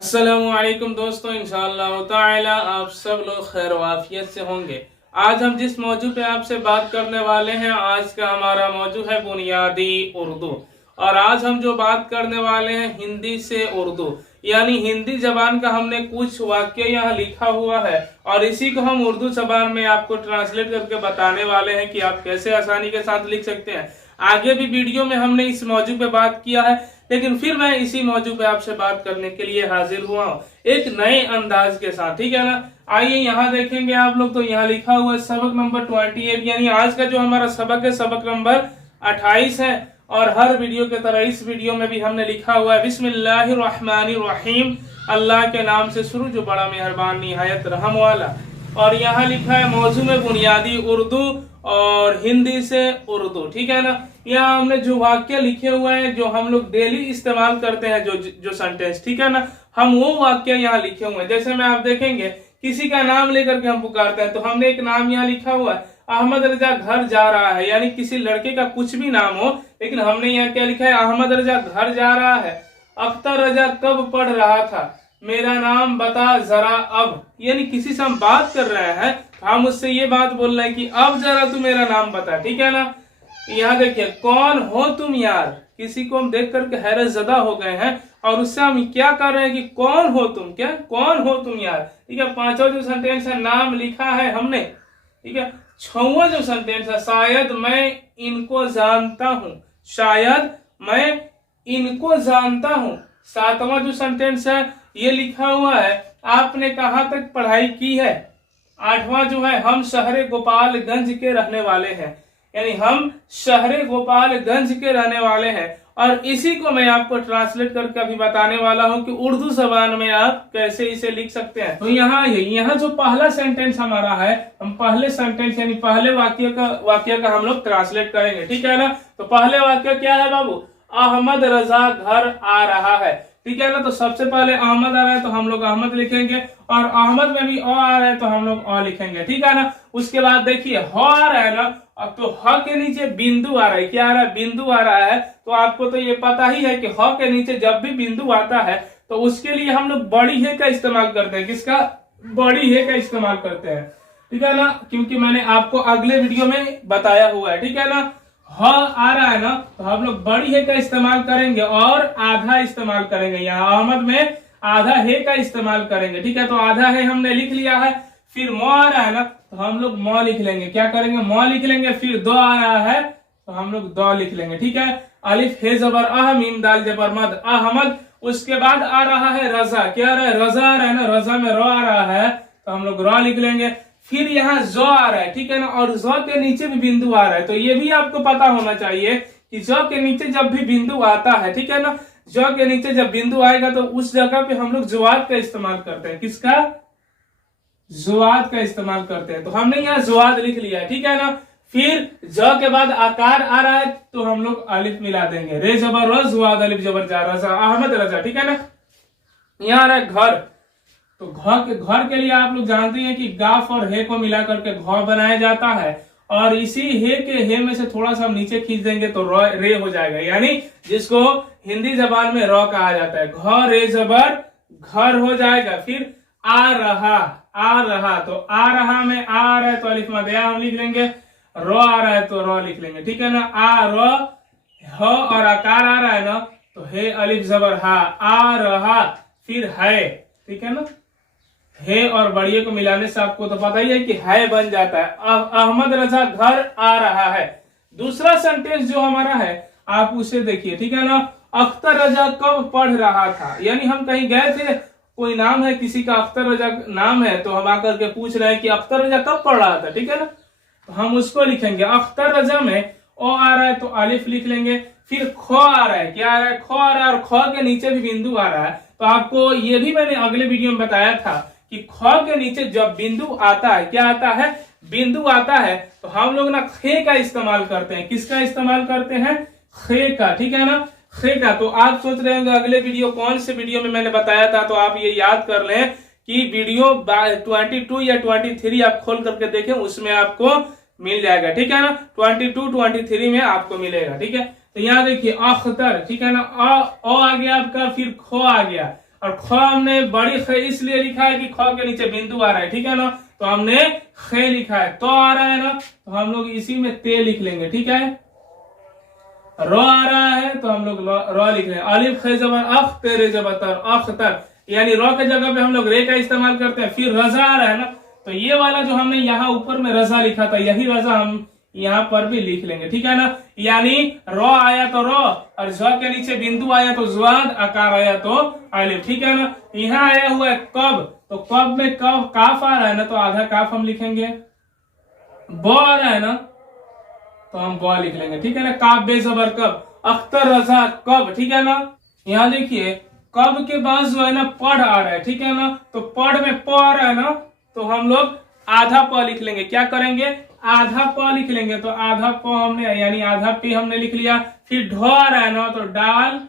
अस्सलामुअलैकुम दोस्तों, इंशाअल्लाह ताला आप सब लोग खैर वाफियत से होंगे। आज हम जिस मौजू पे आपसे बात करने वाले हैं, आज का हमारा मौजू है बुनियादी उर्दू। और आज हम जो बात करने वाले हैं हिंदी से उर्दू, यानी हिंदी जबान का हमने कुछ वाक्य यहाँ लिखा हुआ है और इसी को हम उर्दू जबान में आपको ट्रांसलेट करके बताने वाले हैं कि आप कैसे आसानी के साथ लिख सकते हैं। आगे भी वीडियो में हमने इस मौजू पे बात किया है, लेकिन फिर मैं इसी मौजू पे आपसे बात करने के लिए हाजिर हुआ हूँ एक नए अंदाज के साथ, ठीक है ना। आइए यहाँ देखेंगे आप लोग, तो यहाँ लिखा हुआ है सबक नंबर 28, यानी आज का जो हमारा सबक है सबक नंबर 28 है। और हर वीडियो के तरह इस वीडियो में भी हमने लिखा हुआ है बिस्मिल्लाहिर्रहमानिर्रहीम, अल्लाह के नाम से शुरू जो बड़ा मेहरबान निहायत रहम वाला। और यहाँ लिखा है मौजू में बुनियादी उर्दू और हिंदी से उर्दू, ठीक है ना। यहाँ हमने जो वाक्य लिखे हुए हैं जो हम लोग डेली इस्तेमाल करते हैं, जो सेंटेंस, ठीक है ना, हम वो वाक्य यहाँ लिखे हुए हैं। जैसे में आप देखेंगे किसी का नाम लेकर के हम पुकारते हैं, तो हमने एक नाम यहाँ लिखा हुआ है, अहमद रजा घर जा रहा है, यानी किसी लड़के का कुछ भी नाम हो, लेकिन हमने यहाँ क्या लिखा है, अहमद रजा घर जा रहा है। अख्तर रजा कब पढ़ रहा था, मेरा नाम बता जरा अब, यानी किसी से हम बात कर रहे हैं, हम उससे ये बात बोल रहे हैं कि अब जरा तू मेरा नाम बता, ठीक है ना। यहाँ देखिए कौन हो तुम यार, किसी को हम देख करके हैरत ज़दा हो गए हैं और उससे हम क्या कर रहे हैं कि कौन हो तुम, क्या कौन हो तुम यार, ठीक है। पांचवा जो सेंटेंस है नाम लिखा है हमने, ठीक है। छवा जो सेंटेंस है शायद मैं इनको जानता हूँ, शायद मैं इनको जानता हूँ। सातवां जो सेंटेंस है ये लिखा हुआ है आपने कहाँ तक पढ़ाई की है। आठवां जो है हम शहर गोपालगंज के रहने वाले हैं, यानी हम शहर गोपालगंज के रहने वाले हैं। और इसी को मैं आपको ट्रांसलेट करके अभी बताने वाला हूं कि उर्दू जबान में आप कैसे इसे लिख सकते हैं। तो यहाँ जो पहला सेंटेंस हमारा है, हम पहले सेंटेंस यानी पहले वाक्य का हम लोग ट्रांसलेट करेंगे, ठीक है ना। तो पहले वाक्य क्या है बाबू, अहमद रजा घर आ रहा है, ठीक है ना। तो सबसे पहले अहमद आ रहा है तो हम लोग अहमद लिखेंगे, और अहमद में भी अ आ रहा है तो हम लोग अ लिखेंगे, ठीक है ना। उसके बाद देखिए ह आ रहा है ना, अब तो ह के नीचे बिंदु आ रहा है, क्या आ रहा है, बिंदु आ रहा है। तो आपको तो ये पता ही है कि ह के नीचे जब भी बिंदु आता है तो उसके लिए हम लोग बड़ी हे का इस्तेमाल करते हैं। किसका, बड़ी हे का इस्तेमाल करते हैं, ठीक है ना, क्योंकि मैंने आपको अगले वीडियो में बताया हुआ है, ठीक है ना। ह आ रहा है ना, तो हम लोग बड़ी हे का इस्तेमाल करेंगे और आधा इस्तेमाल करेंगे। यहाँ अहमद में आधा हे का इस्तेमाल करेंगे, ठीक है। तो आधा है हमने लिख लिया है। फिर म आ रहा है ना, तो हम लोग म लिख लेंगे, क्या करेंगे, म लिख लेंगे। फिर द आ रहा है तो हम लोग द लिख लेंगे, ठीक है। अलिफ हे जबर अह, मीम दाल जबर मद, अहमद। उसके बाद आ रहा है रजा, क्या आ रहा है, रजा आ रहा है ना, रजा में र आ रहा है तो हम लोग र लिख लेंगे। फिर यहाँ ज आ रहा है, ठीक है ना, और ज के नीचे भी बिंदु आ रहा है। तो ये भी आपको पता होना चाहिए कि ज के नीचे जब भी बिंदु आता है, ठीक है ना, ज के नीचे जब बिंदु आएगा तो उस जगह पे हम लोग जुवाद का इस्तेमाल करते हैं। किसका, जुवाद का इस्तेमाल करते हैं। तो हमने यहाँ जुवाद लिख लिया है, ठीक है ना। फिर ज के बाद आकार आ रहा है तो हम लोग अलिफ मिला देंगे, रे जबर र, जुवाद अलिफ जबर जा, रजा अहमद रजा, ठीक है ना। यहाँ आ रहा है घर, तो घर के लिए आप लोग जानते हैं कि गाफ और हे को मिला करके घ बनाया जाता है, और इसी हे के हे में से थोड़ा सा हम नीचे खींच देंगे तो रे हो जाएगा, यानी जिसको हिंदी जबान में र कहा जाता है। घ रे जबर घर हो जाएगा। फिर आ रहा, तो आ रहा में आ रहा है तो अलिफ मद या हम लिख लेंगे, रो आ रहा है तो रो लिख लेंगे, ठीक है ना। आ रो, ह और आकार आ रहा है ना, तो हे अलिफ जबर हा, आ रहा। फिर है, ठीक है ना, हे और बढ़िए को मिलाने से आपको तो पता ही है कि है बन जाता है। अहमद रजा घर आ रहा है। दूसरा सेंटेंस जो हमारा है आप उसे देखिए, ठीक है ना। अख्तर रजा कब पढ़ रहा था, यानी हम कहीं गए थे, कोई नाम है किसी का, अख्तर रजा नाम है, तो हम आकर के पूछ रहे हैं कि अख्तर रजा कब पढ़ रहा था, ठीक है ना। तो हम उसको लिखेंगे, अख्तर रजा में ओ आ रहा है तो अलिफ लिख लेंगे। फिर ख आ रहा है, क्या आ रहा है, ख आ रहा है, और ख के नीचे भी बिंदु आ रहा है। तो आपको ये भी मैंने अगले वीडियो में बताया था कि ख के नीचे जब बिंदु आता है, क्या आता है, बिंदु आता है, तो हम लोग ना खे का इस्तेमाल करते हैं। किसका इस्तेमाल करते हैं, खे का, ठीक है ना, खे का। तो आप सोच रहे होंगे अगले वीडियो कौन से वीडियो में मैंने बताया था, तो आप ये याद कर लें कि वीडियो 22 या 23 आप खोल करके देखें, उसमें आपको मिल जाएगा, ठीक है ना। 22, 23 में आपको मिलेगा, ठीक है। तो यहाँ देखिए अख्तर, ठीक है ना, आ गया आपका, फिर खो आ गया। और ख हमने बड़ी ख इसलिए लिखा है कि ख के नीचे बिंदु आ रहा है, ठीक है ना, तो हमने ख लिखा है। तो आ रहा है ना, तो हम लोग इसी में ते लिख लेंगे, ठीक है। रो आ रहा है तो हम लोग रो लिख लेंगे। अलिफ खे जबर अख, तेरे जबर तर, अख्तर, यानी रो के जगह पे हम लोग रे का इस्तेमाल करते हैं। फिर रजा आ रहा है ना, तो ये वाला जो हमने यहाँ ऊपर में रजा लिखा था, यही रजा हम यहाँ पर भी लिख लेंगे, ठीक है ना। यानी रो आया तो रो, और ज के नीचे बिंदु आया तो ज्वाद, आकार आया तो अलिफ, ठीक है ना। यहाँ आया हुआ है कब, तो कब में कब काफ आ रहा है ना, तो आधा काफ हम लिखेंगे। ब आ रहा है ना, तो हम ब लिख लेंगे, ठीक है ना। काफ बे जबर कब, अख्तर रजा कब, ठीक है ना। यहाँ देखिए कब के बाद जो है ना पढ़ आ रहा है, ठीक है ना, तो पढ़ में प आ रहा है ना, तो हम लोग आधा प लिख लेंगे। क्या करेंगे, आधा प लिख लेंगे। तो आधा प हमने यानी आधा पे हमने लिख लिया। फिर ढ आ रहा है ना, तो डाल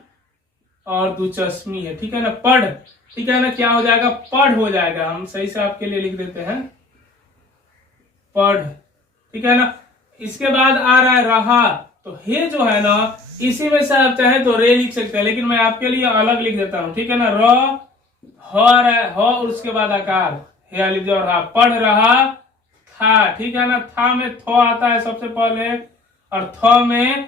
और दुचस्मी है, ठीक है ना, पढ़, ठीक है ना। क्या हो जाएगा, पढ़ हो जाएगा। हम सही से आपके लिए लिख देते हैं, पढ़, ठीक है ना। इसके बाद आ रहा है रहा, तो हे जो है ना, इसी में से आप चाहे तो रे लिख सकते हैं, लेकिन मैं आपके लिए अलग लिख देता हूं, ठीक है ना। र ह और उसके बाद आकार, हे अलिफ जो रहा, पढ़ रहा था, ठीक है ना। था में थ आता है सबसे पहले, और थ में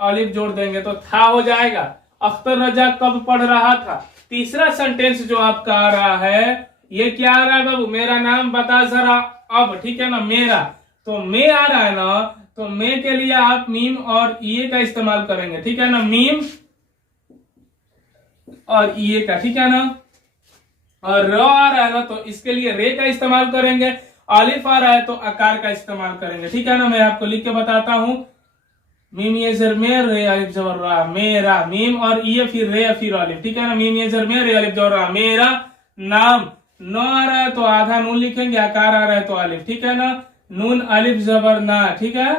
अलिफ जोड़ देंगे तो था हो जाएगा। अख्तर रजा कब पढ़ रहा था। तीसरा सेंटेंस जो आपका आ रहा है, ये क्या आ रहा है बाबू, मेरा नाम बता जरा अब, ठीक है ना। मेरा, तो मैं आ रहा है ना, तो मैं के लिए आप मीम और ये का इस्तेमाल करेंगे, ठीक है ना। मीम और ये का, ठीक है ना। और र आ रहा है ना, तो इसके लिए रे का इस्तेमाल करेंगे। अलिफ आ रहा है तो आकार का इस्तेमाल करेंगे, ठीक है ना। मैं आपको लिख के बताता हूं, मीम ये जर में, रे अलिफ जबर रा, मेरा, मीम और ये फिर रे फिर अलिफ, ठीक है ना। मीम ये जर में, रे अलिफ जबर रा, मेरा नाम। न आ रहा है तो आधा नून लिखेंगे, आकार आ रहा है तो अलिफ, ठीक है ना। नून अलिफ जबर ना, ठीक है।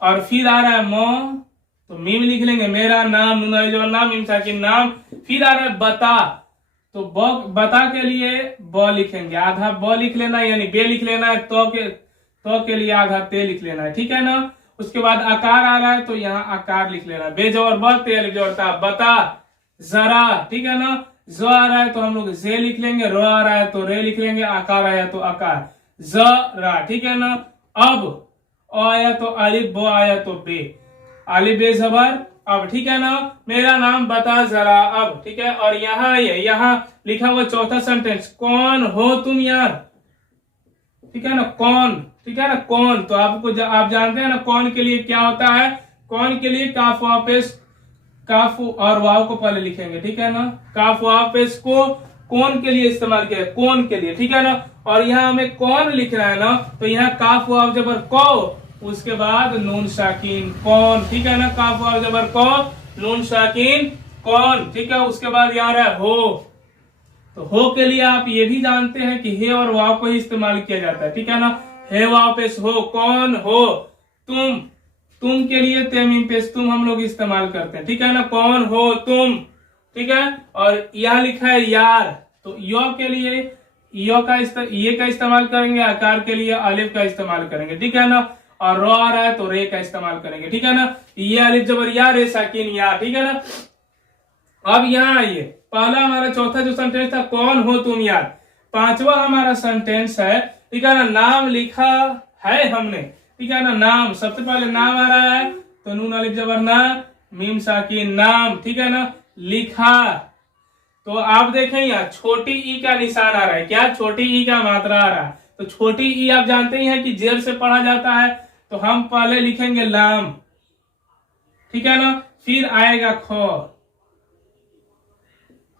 और फिर आ रहा है म, तो मीम लिख लेंगे, मेरा नाम, नून अलिफ जबर नाम, मीम साकिन नाम। फिर आ रहा है बता, तो बता के लिए ब लिखेंगे, आधा ब लिख लेना है, यानी बे लिख लेना है। तो के लिए आधा ते लिख लेना है, ठीक है ना। उसके बाद आकार आ रहा है तो यहाँ आकार लिख लेना है, बे जोर ब, ते अलिफ जोर ता, बता जरा, ठीक है ना। ज आ रहा है तो हम लोग जे लिख लेंगे, र आ रहा है तो रे लिख लेंगे, आकार आया तो आकार, जरा, ठीक है ना। अब अ आया तो अलिफ, ब आया तो बे, अलिफ बे जबर अब, ठीक है ना। मेरा नाम बता जरा अब, ठीक है। और यहाँ लिखा हुआ चौथा सेंटेंस, कौन हो तुम यार, ठीक है ना। कौन, ठीक है ना, कौन, तो आपको आप जानते हैं ना कौन के लिए क्या होता है। कौन के लिए काफ वापिस, काफ और वाव को पहले लिखेंगे, ठीक है ना। काफ वापिस को कौन के लिए इस्तेमाल किया, कौन के लिए, ठीक है ना। और यहाँ हमें कौन लिखना है ना, तो यहाँ काफ वाव जबर को, उसके बाद नून साकिन कौन, ठीक है ना। काफ वाव जबर को, नून साकिन कौन, ठीक है। उसके बाद यहाँ रहा हो, तो हो के लिए आप ये भी जानते हैं कि हे और वाव को ही इस्तेमाल किया जाता है, ठीक है ना। हे वाव पेश हो, कौन हो तुम, तुम के लिए ते मीम पेश तुम हम लोग इस्तेमाल करते हैं, ठीक है ना। कौन हो तुम, ठीक है। और यहाँ लिखा है यार, तो यो के लिए यो का ये का इस्तेमाल करेंगे, आकार के लिए अलिफ का इस्तेमाल करेंगे, ठीक है ना। और रो आ रहा है तो रे का इस्तेमाल करेंगे, ठीक है ना। ये अलिफ जबर या, रे साकिन या, ठीक है ना। अब यहाँ आइए, पहला हमारा चौथा जो सेंटेंस था, कौन हो तुम यार। पांचवा हमारा सेंटेंस है, ठीक है ना, नाम लिखा है हमने, ठीक है ना। नाम, सबसे पहले नाम आ रहा है तो नून अलिफ जबर ना, मीम साकिन नाम, ठीक है ना। लिखा, तो आप देखें यहाँ छोटी ई का निशान आ रहा है, क्या, छोटी ई का मात्रा आ रहा है। तो छोटी ई आप जानते ही हैं कि जेर से पढ़ा जाता है, तो हम पहले लिखेंगे लाम, ठीक है ना। फिर आएगा ख,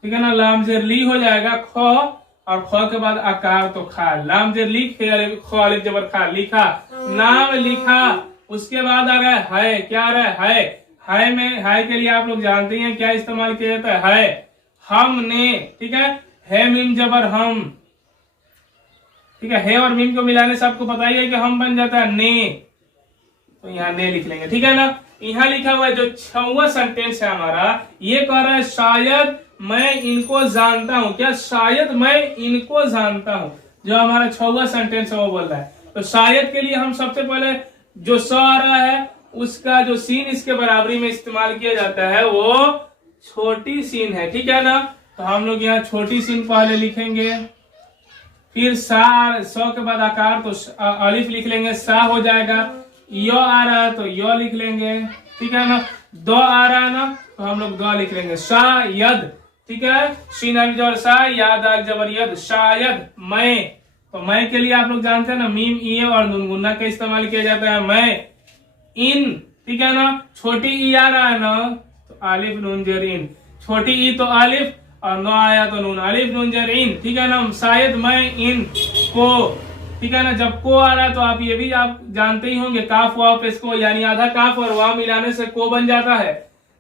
ठीक है ना। लाम जेर ली हो जाएगा ख, और ख के बाद आकार तो खा, लाम जेर ली, ख अलिफ जबर खा, लिखा, नाम लिखा। उसके बाद आ रहा है, क्या आ रहा है, है में, है के लिए आप लोग जानते हैं क्या इस्तेमाल किया जाता है, हमने, ठीक है मीम जबर हम, ठीक है और मीम को मिलाने से आपको पता ही है कि हम बन जाता है ने, तो यहाँ ने लिख लेंगे, ठीक है ना। यहाँ लिखा हुआ है जो 6वां सेंटेंस है हमारा, ये कह रहा है शायद मैं इनको जानता हूं, क्या, शायद मैं इनको जानता हूं, जो हमारा 6वां सेंटेंस है वो बोल रहा है। तो शायद के लिए हम सबसे पहले जो स आ रहा है उसका जो सीन इसके बराबरी में इस्तेमाल किया जाता है वो छोटी सीन है, ठीक है ना। तो हम लोग यहाँ छोटी सीन पहले लिखेंगे, फिर सा, सौ के बाद आकार तो अलिफ लिख लेंगे, सा हो जाएगा। यो आ रहा है तो यो लिख लेंगे, ठीक है ना। दो आ रहा है ना तो हम लोग दो लिख लेंगे, शायद, ठीक है। शीन अलिफ जबर सा, याद अलिफ जबर यद, शायद मैं। तो मैं के लिए आप लोग जानते हैं ना, मीम ई और गुनगुना का इस्तेमाल किया जाता है, मैं। इन, ठीक है ना। छोटी ई आ रहा है ना तो अलिफ नून जेर इन, छोटी ई तो अलिफ और नो आया तो नून, अलिफ नून जेर इन, ठीक है ना। शायद मैं इन को, ठीक है ना। जब को आ रहा है तो आप ये भी आप जानते ही होंगे, काफ वाव पे इसको, यानी आधा काफ और वाव मिलाने से को बन जाता है,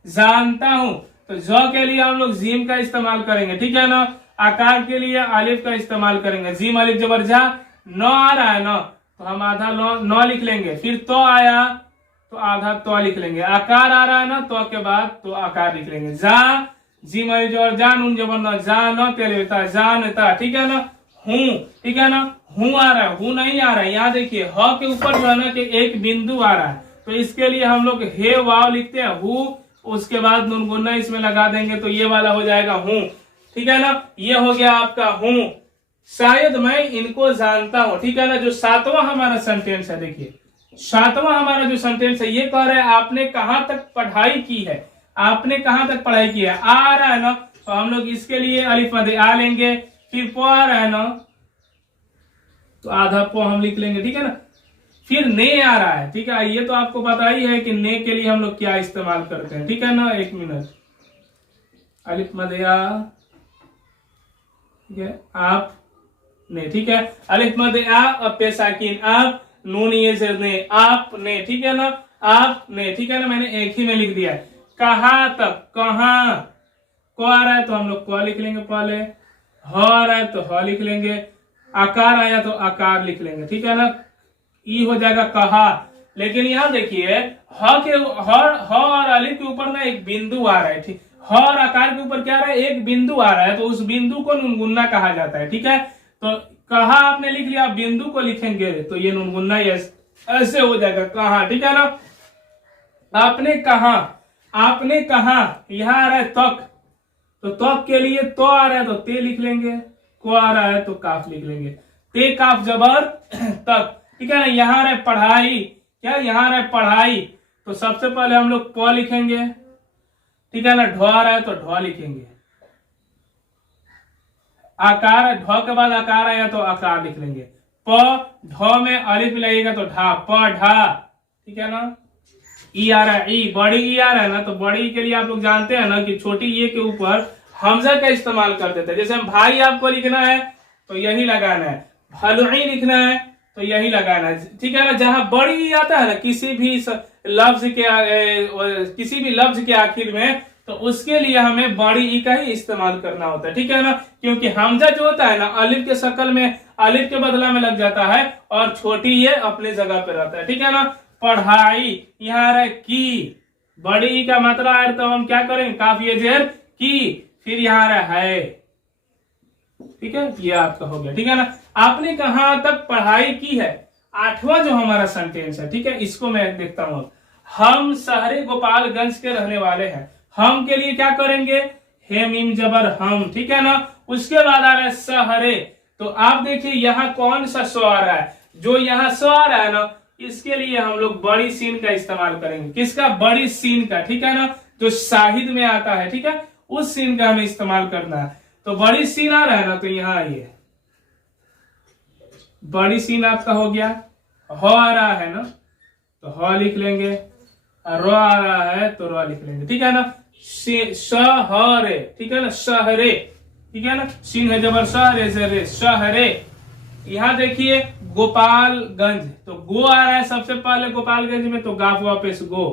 जानता हूं। तो जो के लिए हम लोग जीम का इस्तेमाल करेंगे, ठीक है ना। आकार के लिए अलिफ का इस्तेमाल करेंगे, जीम अलिफ जबर जा। नौ आ रहा है ना तो हम आधा नौ लिख लेंगे, फिर तो आया तो आधा तो लिख लेंगे। आकार आ रहा है ना तो के बाद तो आकार लिख लेंगे। जा, जीम अलिफ जबर जा, नून जबर न, जा न तेलता, जानता, ठीक है ना। हूं, ठीक है ना। हूं आ रहा है, हूं नहीं आ रहा है। यहाँ देखिए ह के ऊपर जो है ना कि एक बिंदु आ रहा है, तो इसके लिए हम लोग हे वाव लिखते हैं, हु, उसके बाद नून गुन्ना इसमें लगा देंगे तो ये वाला हो जाएगा हूं, ठीक है ना। ये हो गया आपका हूं। शायद मैं इनको जानता हूं, ठीक है ना। जो सातवां हमारा सेंटेंस है, देखिए सातवां हमारा जो सेंटेंस है ये कह रहा है आपने कहां तक पढ़ाई की है, आपने कहां तक पढ़ाई की है। आ रहा है ना तो हम लोग इसके लिए अलिफ मद आ लेंगे, फिर पो आ रहा है ना तो आधा पो हम लिख लेंगे, ठीक है ना। फिर ने आ रहा है, ठीक है। ये तो आपको पता ही है कि ने के लिए हम लोग क्या इस्तेमाल करते हैं, ठीक है ना। एक मिनट, अलिफ मद आ, ठीक है, आप ने, ठीक है। अलिफ मद आ और पे साकिन आप, नून ये से ने, आप ने, ठीक है ना। आप ने, ठीक है ना। मैंने एक ही में लिख दिया है। कहा तक, कहा, को आ रहा है तो हम लोग को लिख लेंगे पहले, ह आ रहा है तो ह लिख लेंगे, आकार आया तो आकार लिख लेंगे, ठीक है ना। ई हो जाएगा कहा। लेकिन यहाँ देखिए ह के ह और अलिफ के ऊपर ना एक बिंदु आ रहा है, ठीक। ह और आकार के ऊपर क्या आ रहा है, एक बिंदु आ रहा है, तो उस बिंदु को नुनगुन्ना कहा जाता है, ठीक है। तो कहा आपने लिख लिया, बिंदु को लिखेंगे तो ये नुनगुन्ना ऐसे हो जाएगा कहा, ठीक है ना। आपने कहा, आपने कहा, यहाँ आ रहा है तक, तो तक के लिए तो आ रहा है तो ते लिख लेंगे, को आ रहा है तो काफ लिख लेंगे, ते काफ जबर तक, ठीक है ना। यहाँ रहे पढ़ाई, क्या यहाँ रहे पढ़ाई, तो सबसे पहले हम लोग प लिखेंगे, ठीक है ना। ढ आ रहा है तो ढ लिखेंगे, आकार ढ के बाद आकार आया तो आकार लिख लेंगे। प ढ में अलिफ लगेगा तो ढा, प ढा, ठीक है ना। ई आ रहा है, ई बड़ी ई आ रहा है ना तो बड़ी के लिए आप लोग जानते हैं ना कि छोटी ये के ऊपर हमजा का इस्तेमाल कर देते हैं। जैसे हम भाई आपको लिखना है तो यही लगाना है, भलुई लिखना है तो यही लगाना है, ठीक है ना। जहां बड़ी ई आता है ना किसी भी लफ्ज के आखिर में, तो उसके लिए हमें बड़ी ई का ही इस्तेमाल करना होता है, ठीक है ना। क्योंकि हमजा जो होता है ना अलिफ के शक्ल में, अलिफ के बदला में लग जाता है और छोटी ये अपने जगह पे रहता है, ठीक है ना। पढ़ाई, यहाँ आ रहा है की, बड़ी ई का मात्रा है तो हम क्या करेंगे, काफी जेर की, फिर यहाँ आ रहा है, ठीक है। ये आपका हो गया, ठीक है ना। आपने कहां तक पढ़ाई की है। आठवां जो हमारा सेंटेंस है, ठीक है, इसको मैं देखता हूं। हम शहरे गोपालगंज के रहने वाले हैं। हम के लिए क्या करेंगे, हे मीम जबर हम, ठीक है ना। उसके बाद आ रहा है शहरे, तो आप देखिए यहाँ कौन सा स आ रहा है, जो यहाँ स आ रहा है ना इसके लिए हम लोग बड़ी सीन का इस्तेमाल करेंगे। किसका, बड़ी सीन का, ठीक है ना। जो शाहिद में आता है, ठीक है, उस सीन का हमें इस्तेमाल करना है। तो बड़ी सीन आ रहा है ना तो यहाँ आइए, बड़ी सीन आपका हो गया। ह आ रहा है ना तो ह लिख लेंगे, र आ रहा है तो र लिख लेंगे, ठीक है ना। शहरे, ठीक है ना, शहरे, ठीक है ना। सीन है जबर शहरे से रे, शहरे। यहाँ देखिए गोपालगंज, तो गो आ रहा है सबसे पहले गोपालगंज में तो गाफ वापस गो।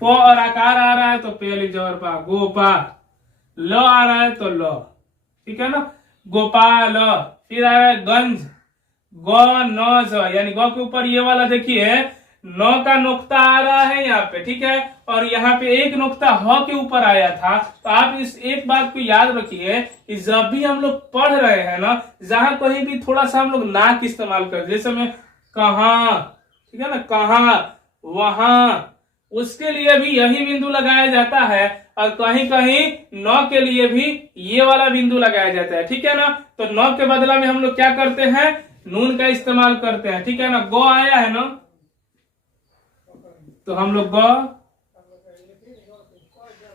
प और आकार आ रहा है तो पहले जबर पा, गोपा। ल आ रहा है तो ल, ठीक है ना, गोपाल। फिर आ रहा है गंज, ग न ज, यानी ग के ऊपर ये वाला देखिए नौ का नुक्ता आ रहा है यहाँ पे, ठीक है। और यहाँ पे एक नुक्ता ह के ऊपर आया था। तो आप इस एक बात को याद रखिए कि जब भी हम लोग पढ़ रहे हैं ना, जहां कहीं भी थोड़ा सा हम लोग नाक इस्तेमाल कर, जैसे मैं कहा, ठीक है ना, कहा, वहां, उसके लिए भी यही बिंदु लगाया जाता है, और कहीं कहीं 9 के लिए भी ये वाला बिंदु लगाया जाता है, ठीक है ना। तो 9 के बदला में हम लोग क्या करते हैं, नून का इस्तेमाल करते हैं, ठीक है ना। गो आया है ना, तो हम लोग गो,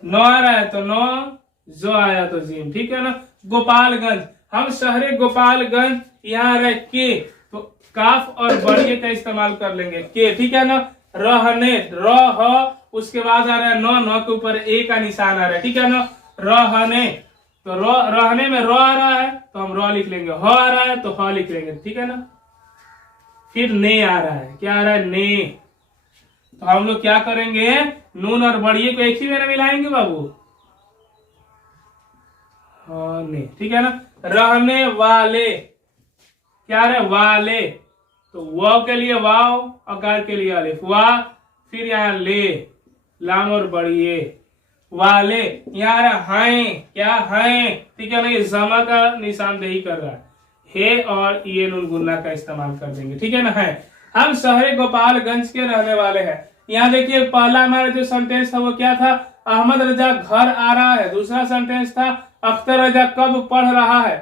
9 आ रहा है तो 9, जो आया तो जीम, ठीक है ना। गोपालगंज, हम शहर गोपालगंज, यहाँ रहे के, तो काफ और बढ़िए का इस्तेमाल कर लेंगे, के, ठीक है ना। रहने, रह, उसके बाद आ रहा है 9, 9 के ऊपर ए का निशान आ रहा है, ठीक है ना। रहने, तो रहने में र आ रहा है तो हम र लिख लेंगे, ह आ रहा है तो ह लिख लेंगे, ठीक है ना। फिर ने आ रहा है, क्या आ रहा है, ने, तो हम लोग क्या करेंगे, नून और बढ़िए को एक ही में मिलाएंगे बाबू, हाँ ने, ठीक है ना। रहने वाले, क्या रहे, वाले, तो व के लिए वाव, अकार के लिए अलिफ, वा, फिर यहाँ ले, लाम और बढ़िए, वाले, यहाँ हाय, क्या हाय, ठीक है ना। ये जमा का निशानदेही कर रहा है, हे और ये नून गुन्ना का इस्तेमाल कर देंगे, ठीक है ना। है, हम शहर गोपालगंज के रहने वाले हैं। यहाँ देखिए पहला हमारा जो सेंटेंस था वो क्या था, अहमद रजा घर आ रहा है। दूसरा सेंटेंस था अख्तर रजा कब पढ़ रहा है।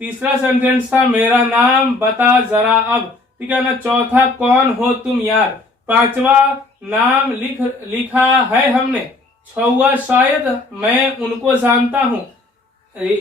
तीसरा सेंटेंस था मेरा नाम बता जरा अब, ठीक है ना। चौथा कौन हो तुम यार। पांचवा नाम लिखा है हमने। छठवा शायद मैं उनको जानता हूँ,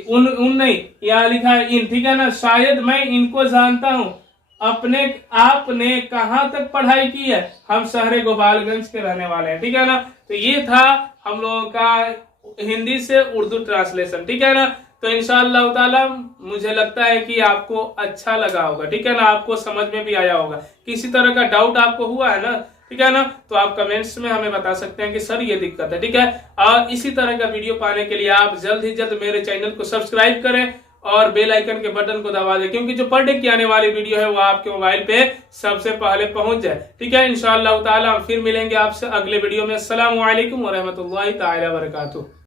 उन नहीं, यहाँ लिखा है इन, ठीक है ना। शायद मैं इनको जानता हूँ। अपने आपने कहाँ तक पढ़ाई की है, हम शहर गोपालगंज के रहने वाले हैं, ठीक है ना। तो ये था हम लोगों का हिंदी से उर्दू ट्रांसलेशन, ठीक है ना। तो इंशाअल्लाह ताला मुझे लगता है कि आपको अच्छा लगा होगा, ठीक है ना, आपको समझ में भी आया होगा। किसी तरह का डाउट आपको हुआ है ना, ठीक है ना, तो आप कमेंट्स में हमें बता सकते हैं कि सर ये दिक्कत है, ठीक है। और इसी तरह का वीडियो पाने के लिए आप जल्द ही जल्द मेरे चैनल को सब्सक्राइब करें और बेल आइकन के बटन को दबा दें, क्योंकि जो पर डे की आने वाली वीडियो है वो आपके मोबाइल पे सबसे पहले पहुंच जाए, ठीक है। इंशाअल्लाह ताला फिर मिलेंगे आपसे अगले वीडियो में। अस्सलामु अलैकुम व रहमतुल्लाहि ताला व बरकातुहू।